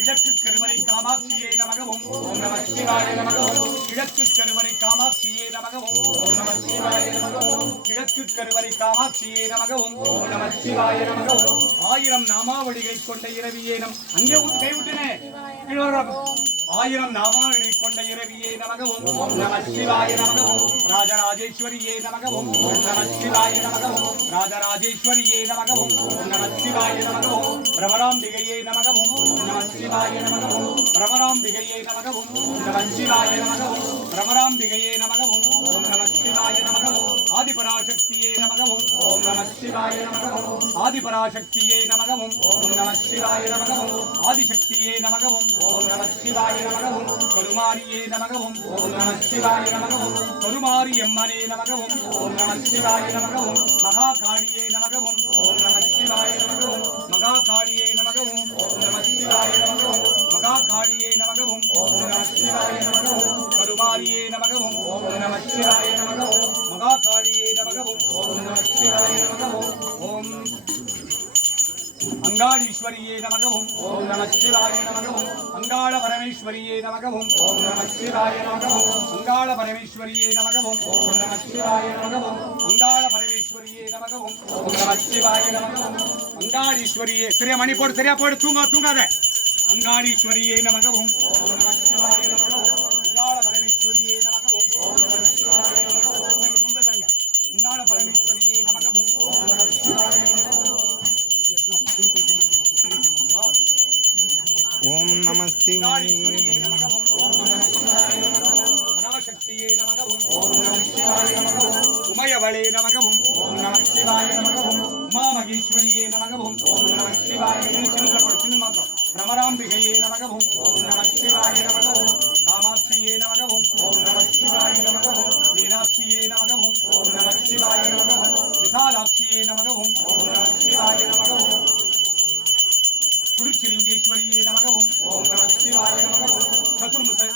கிழக்கு கருவறை காமாட்சியே நமகவும் ஓம் நம சிவாய நமகவும் கிழக்கு கருவறை காமாட்சியே நமகவும் ஓம் நம சிவாய நமகவும் கிழக்கு கருவறை காமாட்சியே நமகவும் ஓம் நம சிவாய நமகவும் 1000 நாமாவளிகளை கொண்ட இரவியே அங்கே கைவிட்டுனே 1000 நாமாவளிகளை கொண்ட இரவியே நமகவும் ஓம் நம சிவாய நமகவும் ராஜராஜேஸ்வரியே நமகவும் ஓம் நம சிவாய நமகவும் ராஜராஜேஸ்வரியே நமகவும் ஓம் நம சிவாய நமகவும் பிரமராம்பிகையே நமகவும் ஓம் நம சிவாய நமகவும் பிரமராம்பிகையே நமகவும் ஓம் நம சிவாய நமகவும் பிரமராம்பிகையே நமகவும் ஓம் நம சிவாய நமகவும் ஆதிபராசக்தியே நமகவும் ஓம் நம சிவாய நமகவும் ஆதிபராசக்தியே நமகவும் ஓம் நம சிவாய நமகவும் ஆதிசக்தியே நமகவும் ஓம் நம சிவாய நமகவும் கருமாரியே நமகவும் ஓம் நம சிவாய நமகவும் கருமாரி அம்மனே நமகவும் ஓம் நம சிவாய நமகவும் மகாகாளியே நமகவும் ஓம் நம சிவாய நமகவும் மகாகாளியே நமகவும் ஓம் நம சிவாய நமகவும் மகாகாளியே நமகவும் ஓம் நம சிவாய நமகவும் கருமாரியே நமகவும் ஓம் நம சிவாய நமகவும் மகாகாளியே நமகவும் ஓம் நம சிவாய நமகவும் ஓம் அங்காளீஸ்வரியே நமகவும் ஓம் நம சிவாய நமகவும் அங்காள பரமேஸ்வரியே நமகவும் ஓம் நம சிவாய நமகவும் அங்காள பரமேஸ்வரியே நமகவும் ஓம் நம சிவாய நமகவும் அங்காள பரமேஸ்வரியே நமகவும் ஓம் நம சிவாய நமகவும் அங்காளீஸ்வரியே சரியா மணி போடு சரியா போடு தூங்காத அங்காளீஸ்வரியே நமகவும் ஓம் நம சிவாய நமகவும் அங்காள பரமேஸ்வரியே நமகவும் ஓம் நம சிவாய நமகவும் அங்காள பரமேஸ்வரியே நமகவும் ஓம் நம சிவாய நமகவும் ஓம் நம சிவாய பராசக்தியே நமகவும் ஓம் நம சிவாய நமகவும் உமையவளே நமகவும் ஓம் நம சிவாய நமகவும் உமாமகேஸ்வரியே நமகவும் ஓம் நம சிவாய சின்ன மாத்திரம் பிரமராம்பிகையே நமகவும் ஓம் நம சிவாய நமகவும் காமாட்சியே நமகவும் ஓம் நம சிவாய நமகவும் மீனாட்சியே நமகவும் ஓம் நம சிவாய நமகவும் விசாலாட்சியே நமகவும் ஓம் நம சிவாய நமகவும் குருச்சிலிங்கேஸ்வரியே நமகவும் ஓம் நம சிவாய நமகவும்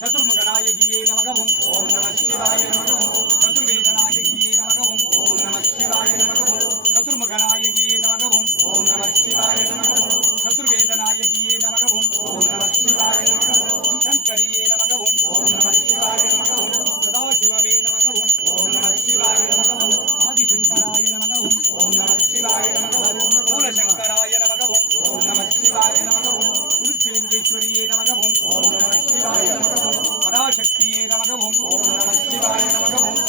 சதுர்முகநாயகியே நமகவும் ஓம் நம சிவாய நமகவும் சதுர்வேதநாயகியே நமகவும் ஓம் நம சிவாய நமகவும் சதுர்முகநாயகியே நமகவும் ஓம் நம சிவாய நமகவும் சதுர்வேதநாயகியே நமகவும் ஓம் நம சிவாய நமகவும் சங்கரியே நமகவும் ஓம் நம சிவாய நமகவும் சதாசிவமே நமகவும் ஓம் நம சிவாய நமகவும் ஆதிசங்கராய நமகவும் ஓம் நம சிவாய நமகவும் மூலசங்கராய நமகவும் ஓம் நம சிவாய நமகவும் குருச்சிலிங்கேஸ்வரியே நமகவும் ஓம் நம சிவாய நமகவும் பராசக்தியே நமகவும் ஓம் நம சிவாய நமகவும்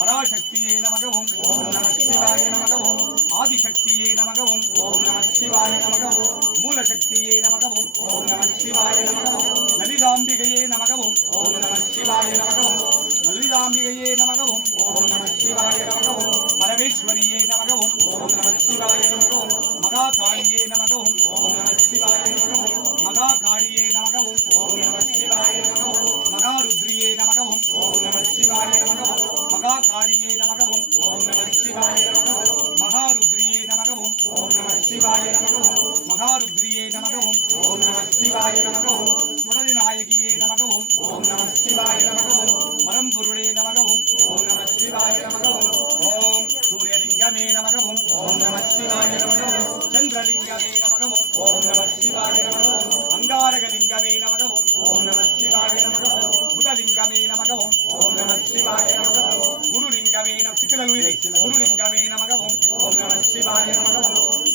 பராசக்தியே நமகவும் ஓம் நம சிவாய நமகவும் ஆதிசக்தியே நமகவும் ஓம் நம சிவாய நமகவும் மூலசக்தியே நமகவும் ஓம் நம சிவாய நமகவும் லலிதாம்பிகையே நமகவும் ஓம் நம சிவாய நமகவும் லலிதாம்பிகையே நமகவும் ஓம் நம சிவாய நமகவும் பரமேஸ்வரியே நமகவும் ஓம் நம சிவாய நமகவும் மகாகாளியே நமகவும் ஓம் நம சிவாய நமகவும் மகாகாளியே நமகவும் ஓம் நம சிவாய நமகவும் மகாருத்ரியே நமகவும் ஓம் நம சிவாய நமகவும் மகாகாளியே நமகவும் ஓம் நம சிவாய நமகவும் மகாருத்ரியே நமகவும் ஓம் நம சிவாய நமகவும் மகாருத்ரியே நமகவும் ஓம் நம சிவாய நமகவும் குடலி நாயகியே நமகவும் ஓம் நம சிவாய நமகவும் பரம்பொருளே நமகவும் ஓம் நம சிவாய நமகவும் ஓம் சூரியலிங்கமே நமகவும் ஓம் நம சிவாய நமகவும் சந்திரலிங்கமே நமகவும் ஓம் நம சிவாய நமகவும் அங்காரகலிங்கமே நமகவும் ஓம் நம சிவாய நமகவும் புதலிங்கமே நமகவும் ஓம் நம சிவாய நமகவும் குருலிங்கமே குருலிங்கமே நமகவும் ஓம் நம சிவாய நமகவும்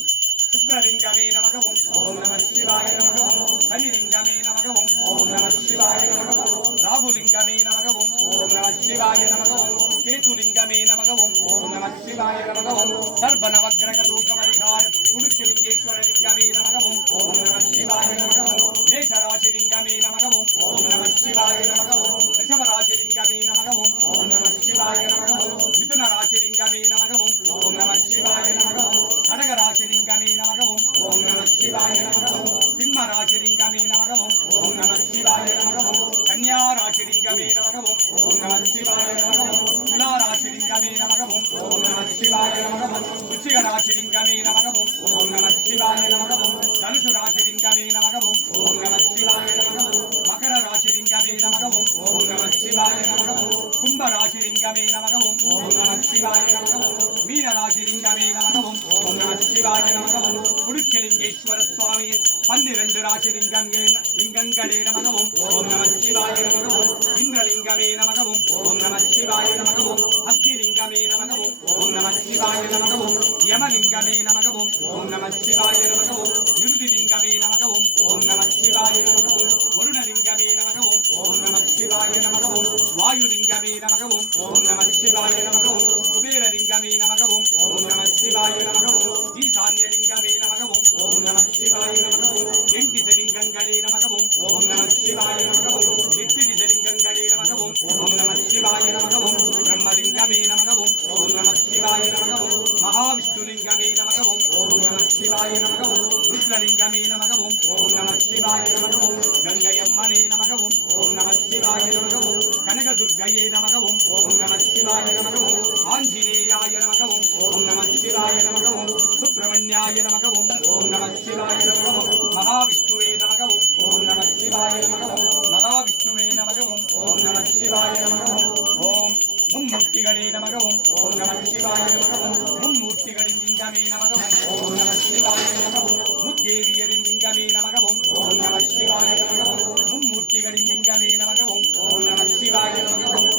சுக்ரலிங்கமே நமகவும் ஓம் நம சிவாய நமகவும் சனிலிங்கமே நமகவும் ஓம் நம சிவாய நமகவும் ராகுலிங்கமே நமகவும் ஓம் நம சிவாய நமகவும் கேதுலிங்கமே நமகவும் ஓம் நம சிவாய நமகவும் சர்வநவக்கிரகதோஷபரிகார குருச்சிலிங்கேஸ்வரலிங்கமே நமகவும் ஓம் நம சிவாய நமகவும் மேஷராசிலிங்கமே நமகவும் ஓம் நம சிவாய நமகவும் ரிஷபராசிலிங்கமே நமகவும் ஓம் நம சிவாய நமகவும் மிதுனராசிலிங்கமே நமகவும் ஓம் நம சிவாய நமகவும் கடகராசிலிங்கமே நமகவும் ஓம் நம சிவாய நமகவும் சிம்மராசிலிங்கமே நமகவும் ஓம் நம சிவாய நமகவும் கன்னியாராசிலிங்கமே நமகவும் ஓம் நம சிவாய நமகவும் துலாராசிலிங்கமே நமகவும் ஓம் நம சிவாய நமகவும் ருச்சிகராசிலிங்கமே நமகவும் ஓம் நம சிவாய நமகவும் தனுசுராசிலிங்கமே நமகவும் ஓம் நம சிவாய நமகவும் மகரராசிலிங்கமே நமகவும் ஓம் நம சிவாய நமகவும் கும்பராசிலிங்கமே நமகவும் ஓம் நம சிவாய நமகவும் மீனராசிலிங்கமே நமகவும் ஓம் நம சிவாய நமகவும் குருச்சிலிங்கேஸ்வர சுவாமியே 12 ராசி லிங்கங்களே நமகவும் ஓம் நம சிவாய நமகவும் இந்திரலிங்கமே நமகவும் ஓம் நம சிவாய நமகவும் அக்னிலிங்கமே நமகவும் ஓம் நம சிவாய நமகவும் யமலிங்கமே நமகவும் ஓம் நம சிவாய நமகவும் இறுதிலிங்கமே நமகவும் ஓம் நம சிவாய நமகவும் வருணலிங்கமே நமகவும் ஓம் நம சிவாய நமகவும் வாயுலிங்கமே நமகவும் ஓம் நம சிவாய நமகவும் குபேரலிங்கமே நமகவும் ஓம் நம சிவாய நமகவும் ஈசான்யலிங்கமே நமகவும் ஓம் நம சிவாய நமகவும் எண்டிசலிங்கங்களே நமகவும் ஓம் நம சிவாய நமகவும் எட்டிதிசலிங்கங்களே நமகவும் ஓம் நம சிவாய நமகவும் பிரம்மலிங்கமே நமகவும் ஓம் நம சிவாய நமகவும் மகாவிஷ்ணுலிங்கமே நமகவும் ஓம் நம சிவாய நமகவும் ருத்ரலிங்கமே நமகவும் ஓம் நம சிவாய நமகவும் கங்கையம்மனே நமகவும் ஓம் நம சிவாய நமகவும் கனகதுர்க்கையே நமகவும் ஓம் நம சிவாய நமகவும் ஆஞ்சநேயாய நமகவும் ஓம் நம சிவாய நமகவும் சுப்பிரமணியாய நமகவும் ஓம் நம சிவாய நமகவும் மகாவிஷ்ணுவே நமகவும் ஓம் நம சிவாய நமகவும் மகாவிஷ்ணுவே நமகவும் ஓம் நம சிவாய நமகவும் ஓம் மும்மூர்த்திகளே நமகவும் ஓம் நம சிவாய நமகவும் மும்மூர்த்திகளின் லிங்கமே நமகவும் ஓம் நம சிவாய நமகவும் முத்தேவியரின் லிங்கமே நமகவும் ஓம் நம சிவாய நமகவும் மும்மூர்த்திகளின் லிங்கமே நமகவும் ஓம் நம சிவாய நமகவும்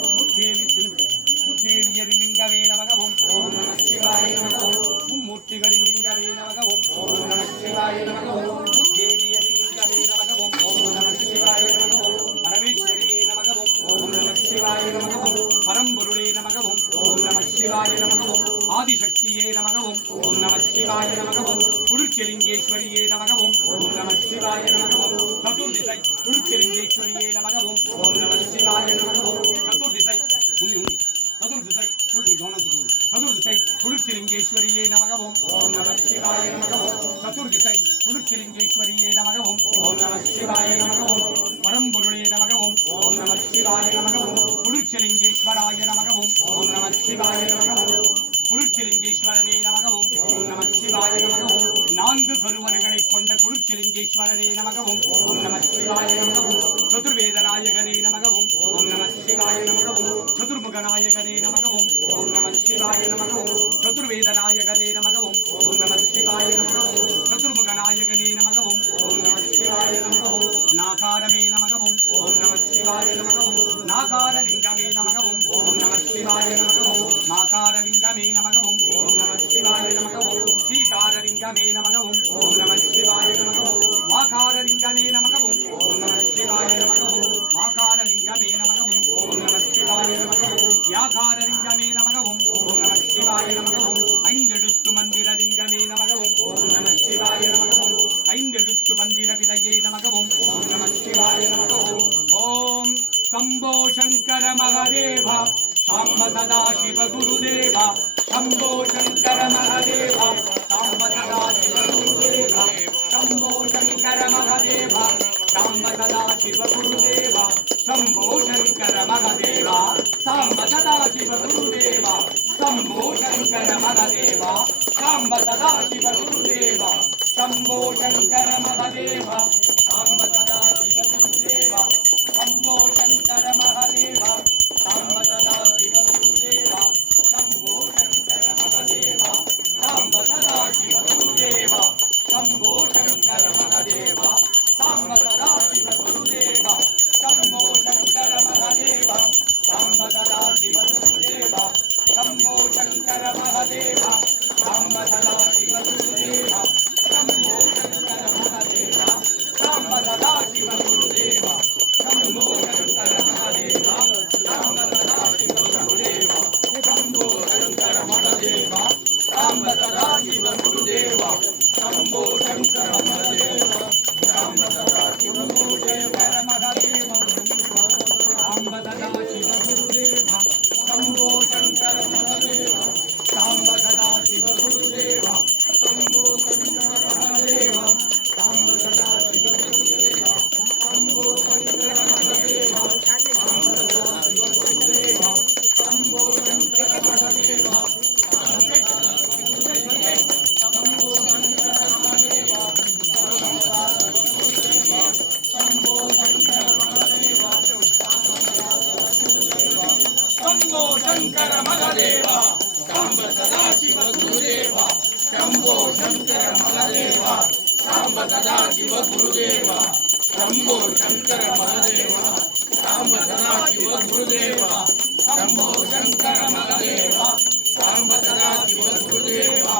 முத்தேவியரின் லிங்கமே நமகவும் ஓம் நம சிவாய நமகவும் மும்மூர்த்திகளின் லிங்கமே நமகவும் ஓம் நம சிவாய நமகவும் முத்தேவியரின் லிங்கமே நமகவும் ஓம் நம சிவாய நமகவும் பரமேஸ்வரியே நமகவும் ஓம் நம சிவாய நமகவும் பரம்பொருளே நமகவும் ஓம் நம சிவாய நமகவும் ஆதிசக்தியே நமகவும் ஓம் நம சிவாய நமகவும் குருச்செலிங்கேஸ்வரியே நமகவும் ஓம் நம சிவாய நமகவும் சதுர்திசை குருச்செலிங்கேஸ்வரியே நமகவும் ஓம் நம சிவாய நமகவும் சதுர்திசை சதுர்திசை சதுர்திசை குருச்செலிங்கேஸ்வரியே நமகவும் ஓம் நம சிவாய நமகவும் சதுர்திசை குருச்செலிங்கேஸ்வரியே நமகவும் ஓம் நம சிவாய நமகவும் பரம்பொருளே நமகவும் ஓம் நம சிவாய நமகவும் குருச்செலிங்கேஸ்வராய நமகவும் ஓம் நம சிவாய நமகவும் குருச்செலிங்கேஸ்வரனே நமகவும் ஓம் நம சிவாய நமகவும் 4 கருவறைகளை கொண்ட குருச்செலிங்கேஸ்வரனே நமகவும் ஓம் நம சிவாய நமகவும் சதுர்வேதநாயகனே நமகவும் ஓம் நம சிவாய நமகவும் சதுர்முகநாயகனே நமகவும் ஓம் நம சிவாய நமகவும் சதுர்வேதநாயகனே நமகவும் ஓம் நம சிவாய நமகவும் சதுர்முகநாயகனே நமகவும் ஓம் நம சிவாய நமகவும் நாகாரமே நமகவும் ஓம் நம சிவாய நமகவும் நாகாரலிங்கமே நமகவும் ஓம் நம சிவாய நமகவும் மாகாரலிங்கமே நமகவும் ஓம் நம சிவாய நமகவும் ஸ்ரீகாரலிங்கமே நமகவும் ஓம் நம சிவாய நமகவும் வாகாரலிங்கமே நமகவும் ஓம் நம சிவாய நமகவும் ஆகாரலிங்கமே நமகவும் ஓம் நம சிவாய நமகவும் யாகாரலிங்கமே நமகவும் ஓம் நம சிவாய நமகவும் ஐந்தெழுத்து மந்திரலிங்கமே நமகவும் ஓம் நம சிவாய நமகவும் ஐந்தெழுத்து மந்திர விதையே நமகவும் ஓம் நம சிவாய நமகவும் ஓம் शंभो शंकर महादेव सांब सदा शिव गुरुदेव शंभो शंकर महादेव सांब सदा शिव गुरुदेव சதா சிவ குருதேவா சம்போ சங்கர மகதேவா சாம்ப சதா சிவ குருதேவா சம்போ சங்கர மகதேவா சாம்ப சதா சிவ குருதேவா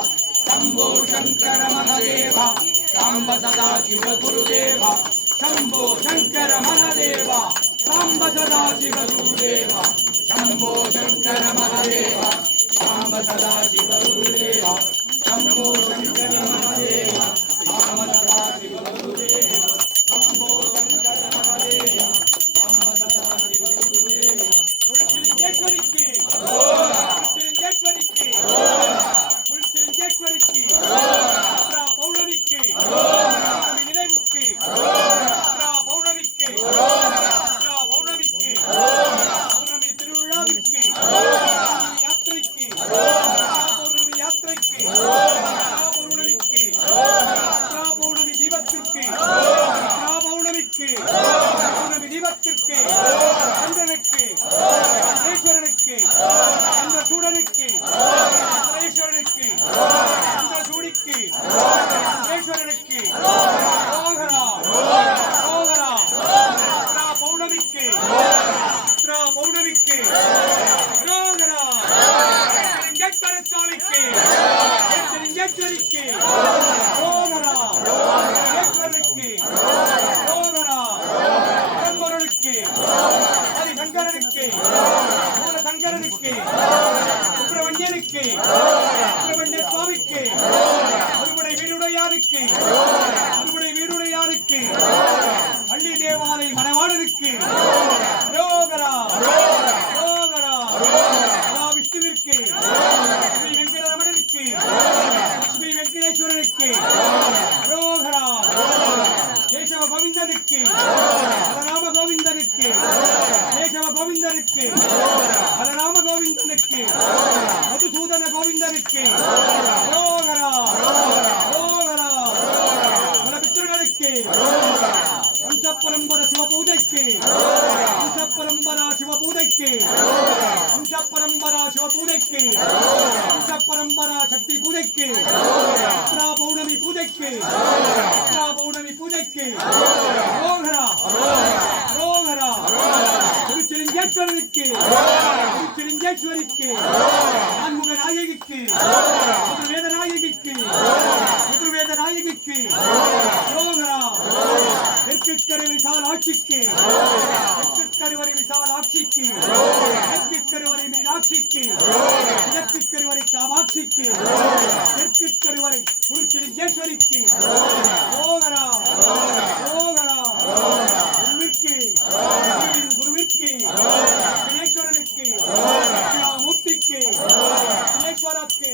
சம்போ சங்கர மகதேவா சாம்ப சதா சிவ குருதேவா शंभो शंकर महादेवा सांब सदा शिव गुरुदेवा शंभो शंकर महादेवा सांब सदा शिव गुरुदेवा शंभो शंकर महादेवा सांब सदा शिव गुरुदेवा शंभो शंकर महादेवा सांब सदा शिव गुरुदेवा पुरुषलिंगेश्वरी की पुरुषलिंगेश्वरी की पुरुषलिंगेश्वरी की पौर्णमी की நினைவுக்கு பௌர்ணமிக்கு பௌர்ணமிக்கு பௌர்ணமி திருவிழாவிற்கு யாத்திரைக்கு பௌர்ணமி யாத்திரைக்கு பௌர்ணமிக்கு பௌர்ணமி தீபத்திற்கு பௌர்ணமிக்கு பௌர்ணமி தீபத்திற்கு சந்திரனுக்கு ஈஸ்வரனுக்கு அந்த சூடனுக்கு ஈஸ்வரனுக்கு அந்த சூடிக்கு ஈஸ்வரனுக்கு பௌர்ணமிக்கு பௌர்ணமிக்கு லிங்கேஸ்வர சுவாமிக்கு லிங்கேஸ்வரிக்கு ஈஸ்வரனுக்கு பரம்பொருளுக்கு ஹரிசங்கரனுக்கு மூலசங்கரனுக்கு சுப்பிரமணியனுக்கு சுப்பிரமணிய சுவாமிக்கு அறுபடை வீடுடையாருக்கு அறுபடை வீடுடையாருக்கு பள்ளி தேவாலை மணவாளருக்கு யோகரா யோகரா விஷ்ணுவிற்கு ஸ்ரீ வெங்கடரமணனுக்கு ஸ்ரீ வெங்கடேஸ்வரனுக்கு யோகரா கேசவ கோவிந்தனுக்கு பலராம கோவிந்தனுக்கு கேசவ கோவிந்தனுக்கு பலராம கோவிந்தனுக்கு மதுசூதன கோவிந்தனுக்கு யோகரா யோகரா பல பித்தர்களுக்கு வம்சப்பரம்பர சிவபூதைக்கு வம்சப்பரம்பரா சிவபூதைக்கு வம்சப்பரம்பரா சிவபூதைக்கு வம்சப்பரம்பரா சக்தி பூஜைக்கு பௌர்ணமி பூஜைக்கு பௌர்ணமி பூஜைக்கு ரோகரா ரோகரா திருச்சிலிங்கேஸ்வரனுக்கு திருச்சிலிங்கேஸ்வரிக்கு ஆன்முக நாயகிக்கு வேத நாயகிக்கு எதிர்வேத நாயகிக்கு ரோகரா தெற்கருவரை விசால் ஆட்சிக்கு தெற்கருவரை விசால் ஆட்சிக்கு தெற்கருவரை மீனாட்சிக்கு இடத்துக்கருவரை காமாட்சிக்கு தெற்கருவரை குறிச்சிலிங்கேஸ்வரிக்கு ரோகரா ரோகரா குருவிற்கு குருவிற்கு கணேஸ்வரனுக்கு மூர்த்திக்கு கணேஸ்வரருக்கு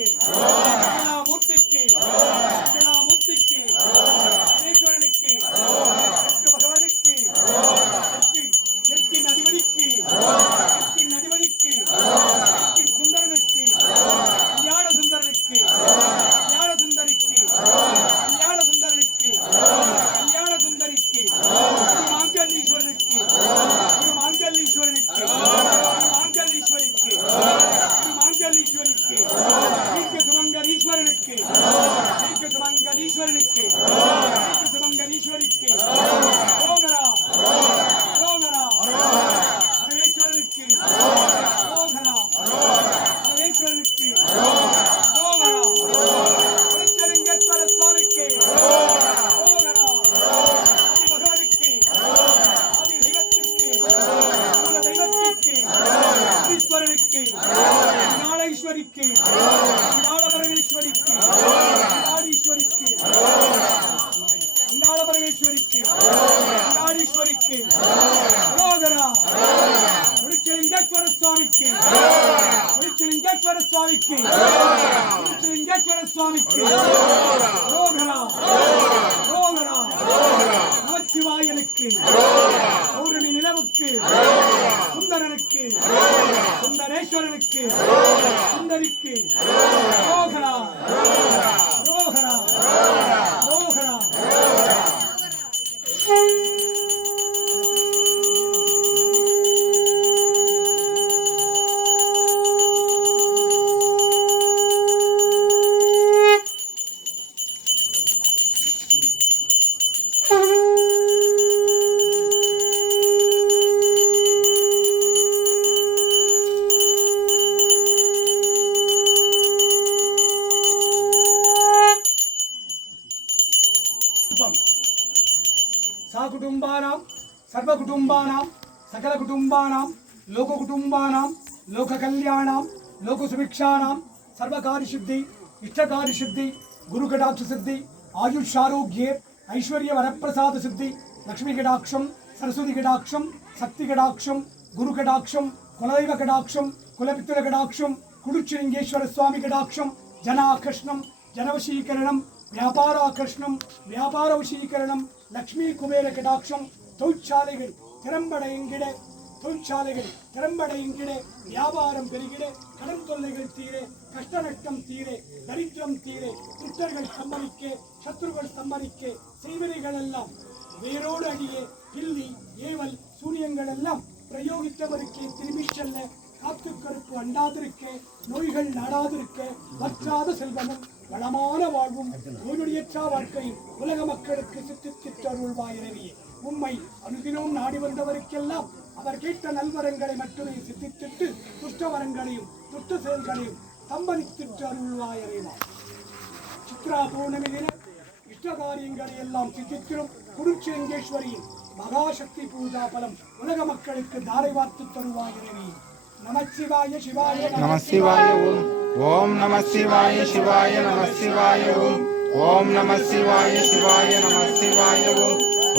सकुटुम्बानां सर्वकुटुम्बानां सकलकुटुम्बानां लोककुटुम्बानां लोककल्याणां लोकसुभिक्षाणां सर्वकार्यसिद्धि इष्टकार्यसिद्धि गुरुकटाक्षसिद्धि आयुष्यारोग्ये ऐश्वर्यवरप्रसादसिद्धि लक्ष्मीकटाक्षं सरस्वतीकटाक्षं शक्तिकटाक्षं गुरुकटाक्षं कुलदैवकटाक्षं कुलपितृकटाक्षं कुडुच्चिलिङ्गेश्वरस्वामिकटाक्षं जनाकर्षणं जनवशीकरणं व्यापाराकर्षणं व्यापारवशीकरणं लक्ष्मीकुबेरकटाक्षं தொழிற்சாலைகள் திறம்படையங்கிட தொழிற்சாலைகள் திறம்படையங்கிட வியாபாரம் பெருகிட கடன் தொல்லைகள் தீர கஷ்ட நஷ்டம் தீர தரித்திரம் தீர துட்டர்கள் சம்பரிக்க சத்ருகள் சம்பரிக்க செய்வனைகள் எல்லாம் வேரோடு அடிய பில்லி ஏவல் சூனியங்கள் எல்லாம் பிரயோகித்தவருக்கே திரும்பி செல்ல காத்து கருப்பு அண்டாதிருக்க நோய்கள் நாடாதிருக்க வற்றாத செல்வமும் வளமான வாழ்வும் நோயுடையற்றா வாழ்க்கையும் உலக மக்களுக்கு சித்தித்தருள்வாயிரவியே உம்மை அனுதினமும் நாடி வந்தவருக்கெல்லாம் அவர் கேட்ட நல்வரங்களை மட்டுமே சித்தித்திட்டு துஷ்ட வரங்களையும் துஷ்ட செயல்களையும் சம்பதித்திட்டு அருள்வாயிரேவா. சித்ரா பௌர்ணமி தின இஷ்ட காரியங்களை எல்லாம் சித்தித்திரும் குருச்சேங்கேஸ்வரியின் மகாசக்தி பூஜா பலம் உலக மக்களுக்கு தாரை வார்த்து தருவாயிரவே. நமச்சிவாய சிவாய நமசிவாய ஓம் நமசிவாய சிவாய நமசிவாய ஓம் நமசிவாய சிவாய நமசிவாய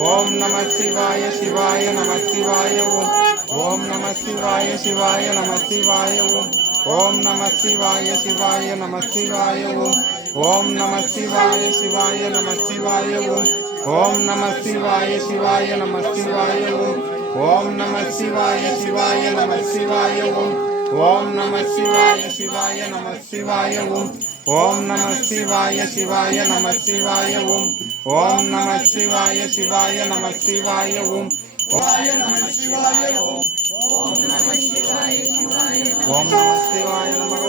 ஓம் நமசிவாய சிவாய நமசிவாய ஓம் நமசிவாய சிவாய நமசிவாய ஓம் நமசிவாய சிவாய நமசிவாய ஓம் நமசிவாய சிவாய நமசிவாய ஓம் நமசிவாய சிவாய நமசிவாய ஓம் நமசிவாய சிவாய நமசிவாய ஓம் நமசிவாய சிவாய நமசிவாய ஓம் நமசிவாய சிவாய நமசிவாய ஓம் நமசிவாய சிவாய நமசிவாய ஓம் நமசிவாய ஓம் நமசிவாய நமக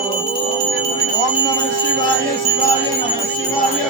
ஓம் நமசிவாய சிவாய நமசிவாய